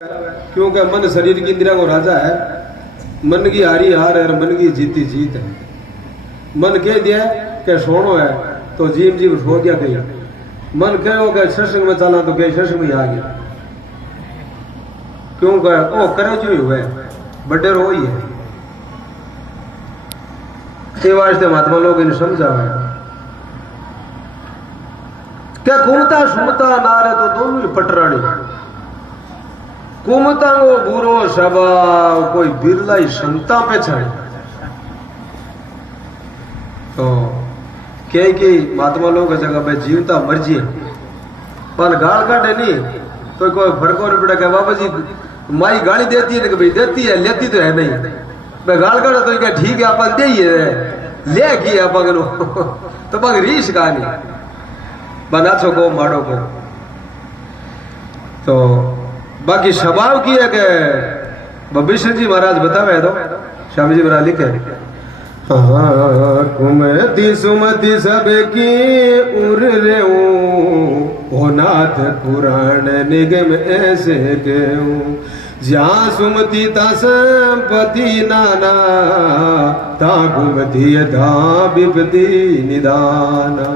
क्योंकि मन शरीर की इंद्रिया को राजा है। मन की हारी हार है, मन की जीती जीत है। मन कह दिया कि सोनो है तो जीव जीव सो गया कहीं। मन कहो कि सत्संग में चला तो कहीं सत्संग में आ गया। क्योंकि ओ करे जो ही हुए बड़े रो ही है। ये वास्ते महात्मा लोग इन्हें समझा है क्या कुमता सुमता नारे तो दोनों ही पटरानी। कुमता वो बुरो स्वभाव कोई बिरला ही संता पे छड़े तो कह कि महात्मा लोग जगह पे जीवता मर्जी है पर गाल काटे नहीं तो कोई फर्क नहीं पड़ा क्या बाबा जी माई गाली देती है ना कि भाई देती है लेती तो है नहीं मैं गाल काटे तो क्या ठीक है अपन दे ही ले की अपन तो बग रीस का नहीं बनाचो को माड़ो को। तो बाकी स्वभाव की है कि भविष्य जी महाराज बतावे तो स्वामी जी महाराज लिखे कुमति सुमति सबकी उर रे ओ नाथ पुराण निगम ऐसे केऊ जहाँ सुमति ता संपत्ति नाना ता कुमति धा विपति निदाना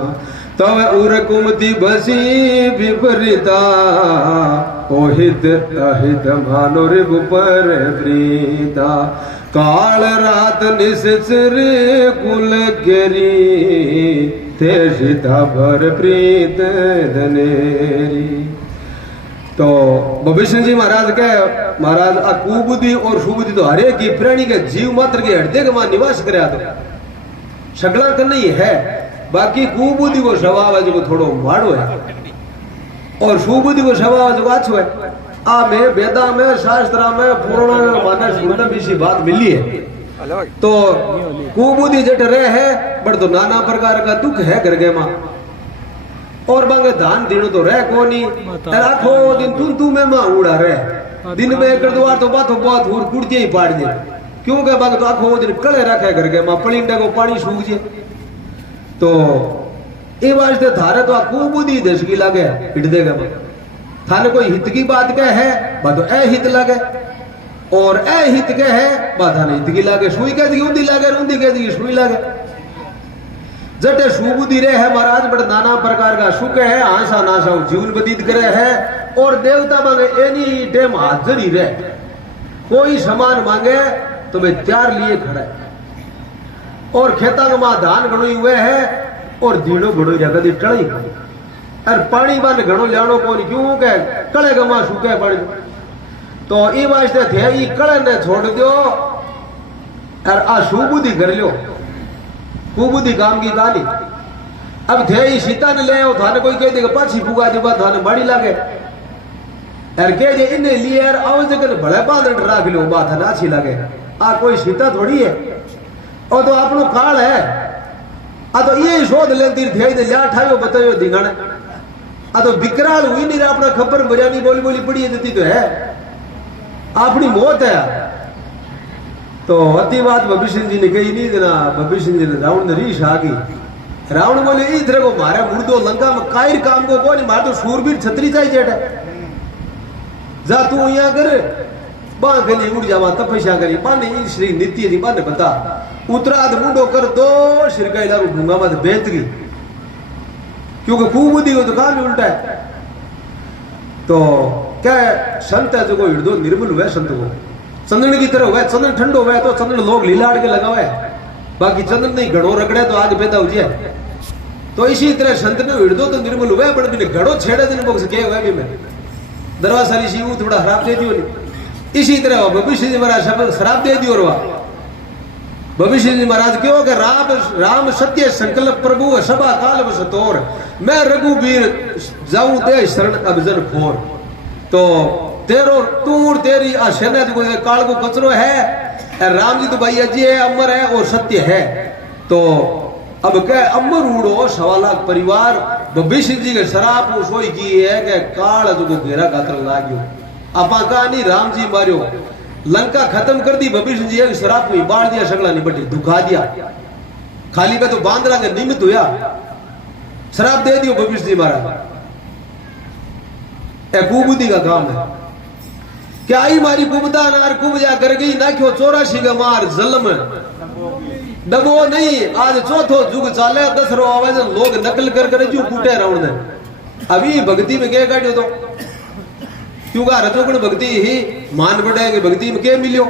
तव उर कुमति बसी विपरीता ओहित अहित मानो रिव पर प्रीता काल रात निश्चर कुल गिरी थे सीता भर प्रीत धनेरी। तो भविष्य जी महाराज के महाराज आ कुबुद्धि और सुबुद्धि तो हरे की प्राणी के जीव मात्र के हृदय के वहां निवास करे तो सकला कर नहीं है। बाकी कुबुद्धि को स्वभाव है जो थोड़ो माड़ो है और सुबुद्धि को स्वभाव जो अच्छो है। आ में वेदा में शास्त्र में पुराण में मानस सुनने भी सी बात मिली है। तो कुबुद्धि जट रहे है बड़ तो नाना प्रकार का दुख है घर के मां और बांगे धान दीणो तो रह कोनी आखो दिन तू में मां उड़ा रहे दिन में एक द्वार तो बात बहुत हुर कुड़ती ही पाड़ दे क्योंकि बांगे तो आखो दिन कले रखे घर के मां पलिंडे को पानी सूख जे। तो ये वास्ते थारे तो कुबुद्धि देश की लगे हिट देगा थाने कोई हित की बात कह है बात तो अहित लगे और अहित के है बात थाने हित की लगे सुई कह दी उंदी लगे उंदी कह दी सुई लगे जटे सुबुद्धि रहे है महाराज बड़े नाना प्रकार का सुख है आशा नाशा जीवन व्यतीत करे है और देवता मांगे एनी टेम हाजिर ही रहे कोई सामान मांगे तो वे त्यार लिए खड़े और खेता का मां धान गणोई हुए है और दीड़ो घड़ो जगह टड़ी और पानी बन घड़ो लियानो कौन क्यों के कड़े का मां सूखे पानी तो ये वास्ते थे ये कड़े ने छोड़ दो और आ सुबुद्धि कर लो कुबुद्धि काम की गाली। अब थे ये सीता ने ले आओ थाने कोई कह देगा पाछी फुगा जो बात थाने बाड़ी लागे और कह दे इन्हें लिए यार आओ जगह भले बांध राख लो बात है अच्छी लगे आ कोई सीता थोड़ी है और तो अपनो काल है आ तो ये शोध लेती थे लिया ठायो बतायो दिगण आ तो विकराल हुई नहीं अपना खबर बरियानी बोली बोली पड़ी देती तो है अपनी मौत है। तो अति बात भविष्य जी ने कही नहीं देना भविष्य जी ने रावण ने रीस आ गई रावण बोले इस तरह को मारे मुर्दो लंका में कायर काम को कौन मारे तो शूरवीर छतरी चाहिए जेठ जा तू यहाँ कर बां गली उड़ जावा तपस्या करी पाने श्री नित्य जी बाने बता उत्तराध मुंडो कर दो श्रीकाइला रू ढूंगा मत बेच गई क्योंकि कुबुद्धि को तो काम ही उल्टा है। तो क्या संत है जो को हृदय निर्मल हुआ संत को चंदन की तरह हुआ चंदन ठंडो हुआ तो चंदन लोग लीलाड़ के लगा हुआ है बाकी चंदन नहीं घड़ो रगड़े तो आग पैदा हो जाए। तो इसी तरह संत ने हृदय तो निर्मल हुआ है बड़े घड़ो छेड़े दिन बोक्स के हुआ भी मैं दरवाजा ऋषि थोड़ा खराब दे दियो इसी तरह भविष्य जी महाराज शराब दे दियो भविष्य जी महाराज क्यों कि राम सत्य संकल्प प्रभु सभा काल बस तोर मैं रघुवीर जाऊं दे शरण अभिजन खोर। तो तेरो तूर तेरी सेना काल को कचरो है राम जी तो भाई अजय है अमर है और सत्य है। तो अब क्या अमर उड़ो 1.25 लाख परिवार भविष्य जी के शराब सोई की है कि काल जो घेरा कातर लाग्यो आपा का नहीं राम जी मारियो लंका खत्म कर दी भविष्य जी एक शराब को बाढ़ दिया सगला नहीं बटी दुखा दिया खाली का तो बांद्रा के निमित्त हुआ शराब दे दियो भविष्य जी महाराज कुबुद्धि का काम है। क्या आई मारी कुबदा नार कुबजा कर गई नाख्यो 84 का मार जलम दबो नहीं आज चौथो जुग चाले 10 रो आवाज लोग नकल कर कर जू कूटे रावण अभी भक्ति में क्या काटियो तो क्यों का रजोगुण भक्ति ही मान बढ़ेगी भक्ति में क्या मिलियो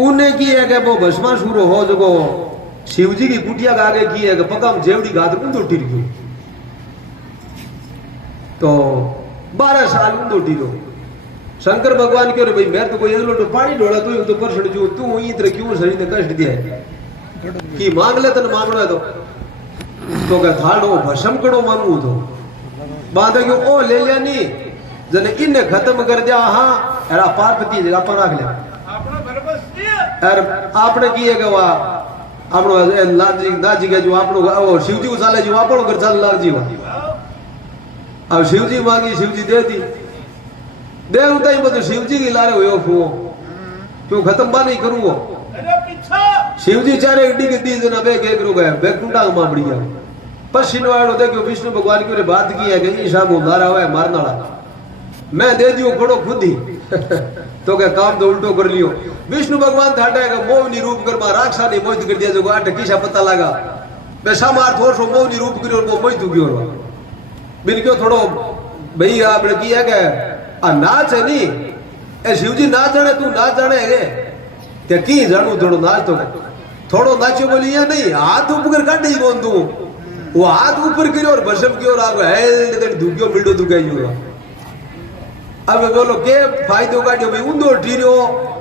उन्हें की है कि वो भस्मासुर हो जो शिव जी की कुटिया का आगे की है कि पकम जेवड़ी घात उन्दो टिर गयो तो 12 साल उन्दो टिरो शंकर भगवान के भाई मैं तो कोई एक लोटो पानी ढोला तो परसण जो तू इधर क्यों शरीर ने कष्ट दिया है कि मांग ले तन मांगना तो क्या थाड़ो भस्म कड़ो मांगू तो बांधे क्यों ओ ले लिया नहीं जने इन्हें खत्म कर दिया हाँ अरे पार्वती जगह पर रख लिया अरे आपने किए के वहाँ આપણો લાલજી દાજી કે જો આપણો શિવજી ચાલે જો આપણો ઘર ચાલે લાલજી अब शिवजी मांगी शिवजी दे दी दे उताई બધું शिवजी की लारे होयो फुओ क्यों खत्म बा नहीं करूं वो शिवजी चारे डी के दी जना बे के करो गया बे कुंडा मा बढ़िया पश्चिम वालो देखो विष्णु भगवान की बात की है कि ईशा को मारा हुआ है मारने वाला मैं दे दियो खड़ो खुद ही तो क्या काम तो उल्टो कर लियो विष्णु भगवान थाटा है मोहनी रूप कर मा राक्षा ने मोहित कर दिया जो आठ किसा पता लगा बेसा मार थोर सो मोहनी रूप करियो वो मोहित गयो बिन क्यों थोड़ो भाई आपने किया के आ नाच है नी ए शिवजी नाच जाने तू नाच जाने है क्या की जानू थोड़ो नाच तो थोड़ो नाचो बोली या नहीं हाथ ऊपर काट ही बोल तू वो हाथ ऊपर करियो और भस्म की ओर आगो है दुखियो मिलडो दुखाइयो अब बोलो के फायदो काटियो भाई उंदो टीरियो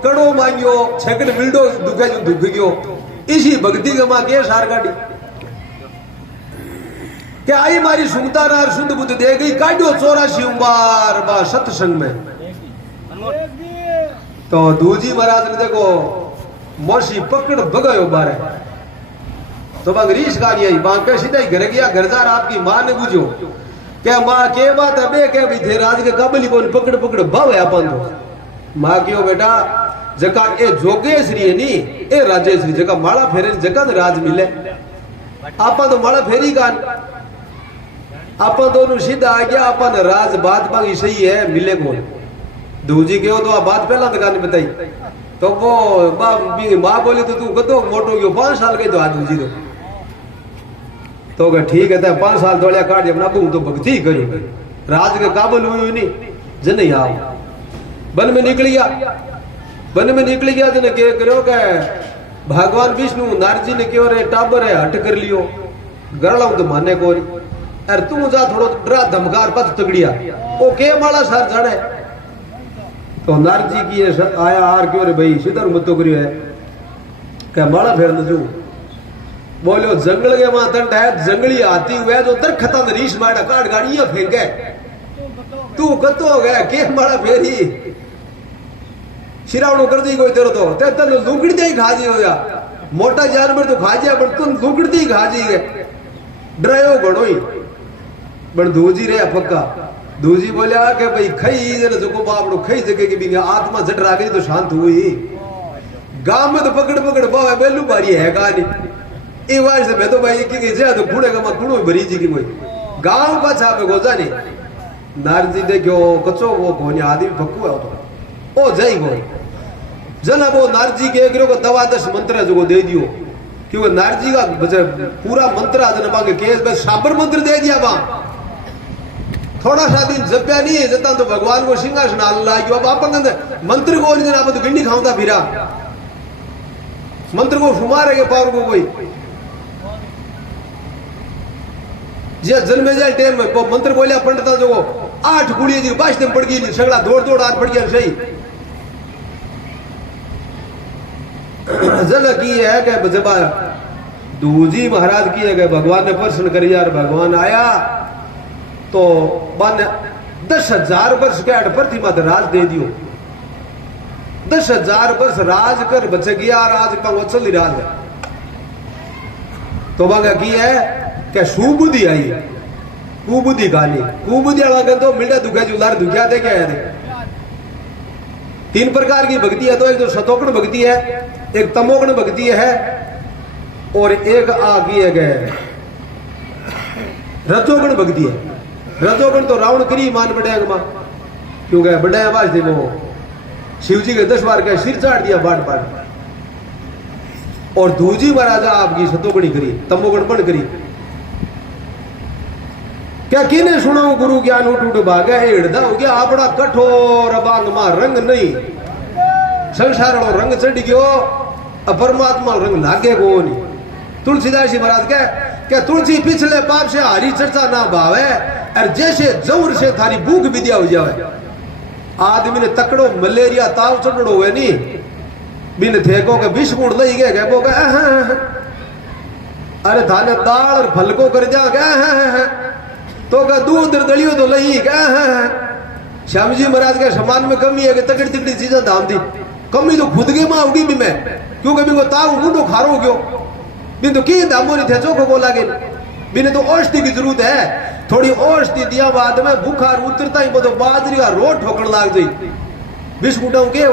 कड़ो मांगियो छकड़ मिलडो दुखाइयो दुख गयो इसी भक्ति के मां के सार काटी क्या आई मारी सुनता नार शुद्ध बुद्ध दे गई काटियो 84 उम्बार बा सत्संग में तो दूजी महाराज ने देखो मोशी पकड़ भगायो बारे तो बाग रीस गाड़ी आई बांके सीधा ही घर गया घरदार आपकी मां ने बुझो क्या मां के बात है बे के भी थे राज के काबली को पकड़ पकड़ भाव है अपन तो मां क्यों बेटा जका ए जोगेश्वरी है नी ए राजेश्वरी जका माला फेरे जका राज मिले आपन तो माला फेरी गान अपन दोनों सीधा आ गया अपन राज बात मांगी सही है मिले कौन दूजी के हो तो बात पहला दुकान बताई तो वो माँ बोली तो तू कदो मोटो गयो 5 साल गई तो आ दूजी तो ठीक है 5 साल दौड़िया काट अपना तो भक्ति करी राज के काबल हुई नहीं जन आओ वन में निकल गया जने के करो के भगवान विष्णु नारजी ने क्यों रे टाबर है हट कर लियो गरला तो माने को अरे तू जा थोड़ो डरा धमकार पत तगड़िया ओ के माला सर जाने तो नारजी की आया आर क्यों रे भाई सीधा मत करियो है क्या माला फेर नजू बोलो जंगल के वहां तंड है जंगली हाथी हुए जो दरखता में रीस मारा काट गाड़ियां फेंके तू कतो हो गया के मारा फेरी शिरावणो कर दी कोई तेरो तो ते तन लुगड़ी दे खा जी होया मोटा जानवर तो खा जा पर तुम लुगड़ी खा जी गए डरायो घणो ही पण दूजी रे पक्का दूजी बोलिया के भाई खई जने जो को बापड़ो खई जगह की भी आत्मा जटरा गई तो शांत हुई गांव में तो पकड़ पकड़ बावे बेलू बारी है गानी ए वार से मैं तो भाई की जे तो बूढ़े का कुड़ो भरी जी की कोई गांव का छापे गोजा ने नारजी देखो कचो वो कोनी आदमी फक्कू है तो ओ जई गो जना वो नारजी के एकरो को दवा 10 मंत्र जो दे दियो क्योंकि नारजी का पूरा मंत्र आज मांगे केस बस साबर मंत्र दे दिया बा थोड़ा सा दिन जप्या नहीं है जता तो भगवान को सिंहासन अल्लाह यो अब अपन मंत्र को नहीं आप तो गिंडी खाऊंगा फिरा मंत्र को फुमारे के पावर को कोई जे जन्मे जाए टाइम में मंत्र बोलिया पंडिता जो 8 कुड़िए जी बाश दिन पड़ गई सगड़ा दौड़ दौड़ हाथ पड़ गया सही जन की है कि जब दूजी महाराज की है कि भगवान ने प्रश्न कर यार भगवान आया तो बन 10,000 वर्ष के अट प्रतिमा राज दे दियो 10,000 वर्ष राज कर बच गया राज का वत्सल राज है तो वहां की है क्या सुबुद्धि आई कुबुद्धि गाली कुबुद्धि वाला तो मिलता दुखा जुलार दुखिया दे क्या है 3 प्रकार की भक्ति है तो एक तो शतोगुण भक्ति है एक तमोगुण भक्ति है और एक आगी है गए रजोगुण भक्ति है रजोगुण तो रावण करी मान पड़ेगा मां क्योंकि बड़े आवाज थे वो शिव जी के 10 बार का सिर चाट दिया बाट बाट। और दूजी महाराजा आपकी सतोगणी करी, तमोगण बन करी। क्या किने सुनो गुरु ज्ञान उठ उठ भागे हिड़दा हो गया अपना कठोर बांग मा रंग नहीं, संसार रंग चढ़ गयो, परमात्मा रंग लागे को नहीं। तुलसीदास जी महाराज क्या तुलसी पिछले पाप से हरी चर्चा ना भावे, और जैसे जौर से थारी भूख विद्या हो जावे। आदमी ने तकड़ो मलेरिया ताव चढ़ो हुए नी, बिन थेको के विष गुण लई गए वो अरे थाने दाल और फलको कर जा गए तो का दूध दलियो तो लई गए। श्याम जी महाराज के समान में कमी है कि तकड़ी तकड़ी चीजें दाम दी, कमी तो खुद के मां होगी भी मैं, क्योंकि बिन को ताव मुंडो खारो गयो, बिन तो की दामो नहीं थे चोखो बोला के, बिन तो औषधि की जरूरत है। थोड़ी औषधि दिया बाद में बुखार उतरता ही तो बाजरी का रोट ठोकन लाग जाई, बिस्कुटों के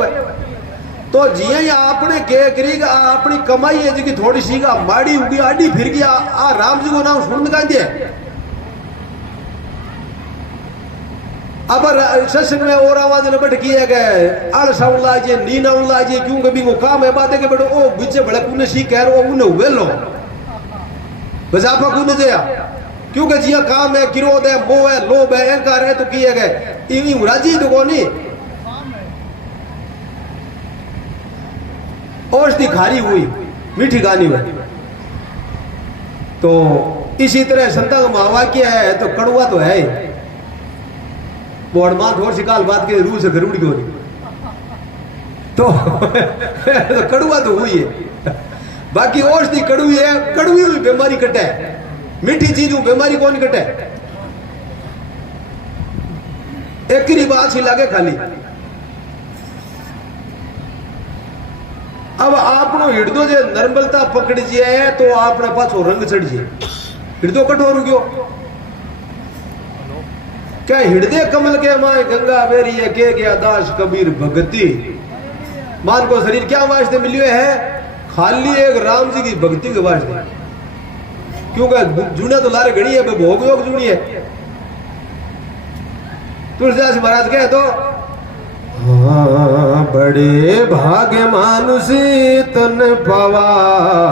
तो जिये आपने के करी अपनी कमाई है जी थोड़ी सी का माड़ी उगी आडी फिर गया आ राम जी को नाम सुन का दिया। अब सत्संग में और आवाज ने बैठ किया गए आल साउंड लाजिए नीना लाजिए, क्योंकि भी वो काम है बातें के बेटो ओ बीचे भड़क उन्हें सी कह रहे हो उन्हें हुए लो बस आपा कुने जया, क्योंकि जिया काम है किरोध है मोह है लोभ है अहंकार है तो किए गए इन राजी तो कोनी औषधि खारी हुई मीठी गानी हुई। तो इसी तरह संता का महावाक्य है तो कड़वा तो है, बोर्डमान थोड़ी सी काल बात के रूह से गरुड़ क्यों नहीं तो कड़वा तो हुई है। बाकी औषधि कड़वी है, कड़वी हुई बीमारी कटे, मीठी चीज हूं बीमारी कौन कटे, एक ही बात ही लागे खाली। अब आपनो हिड़दो जे नर्मलता पकड़ जाए तो आपने पाछो रंग चढ़ जाए, हिड़दो कठोर हो गयो। क्या हिड़दे कमल के माए गंगा बेरी है के गया दास कबीर भगती, मान को शरीर क्या वास्ते मिलियो है, खाली एक राम जी की भक्ति के वास्ते, क्योंकि जुना तो लारे घड़ी है भोग योग जुड़ी है। तुलसीदास महाराज कहे तो हाँ बड़े भाग्य मानुषी तन पावा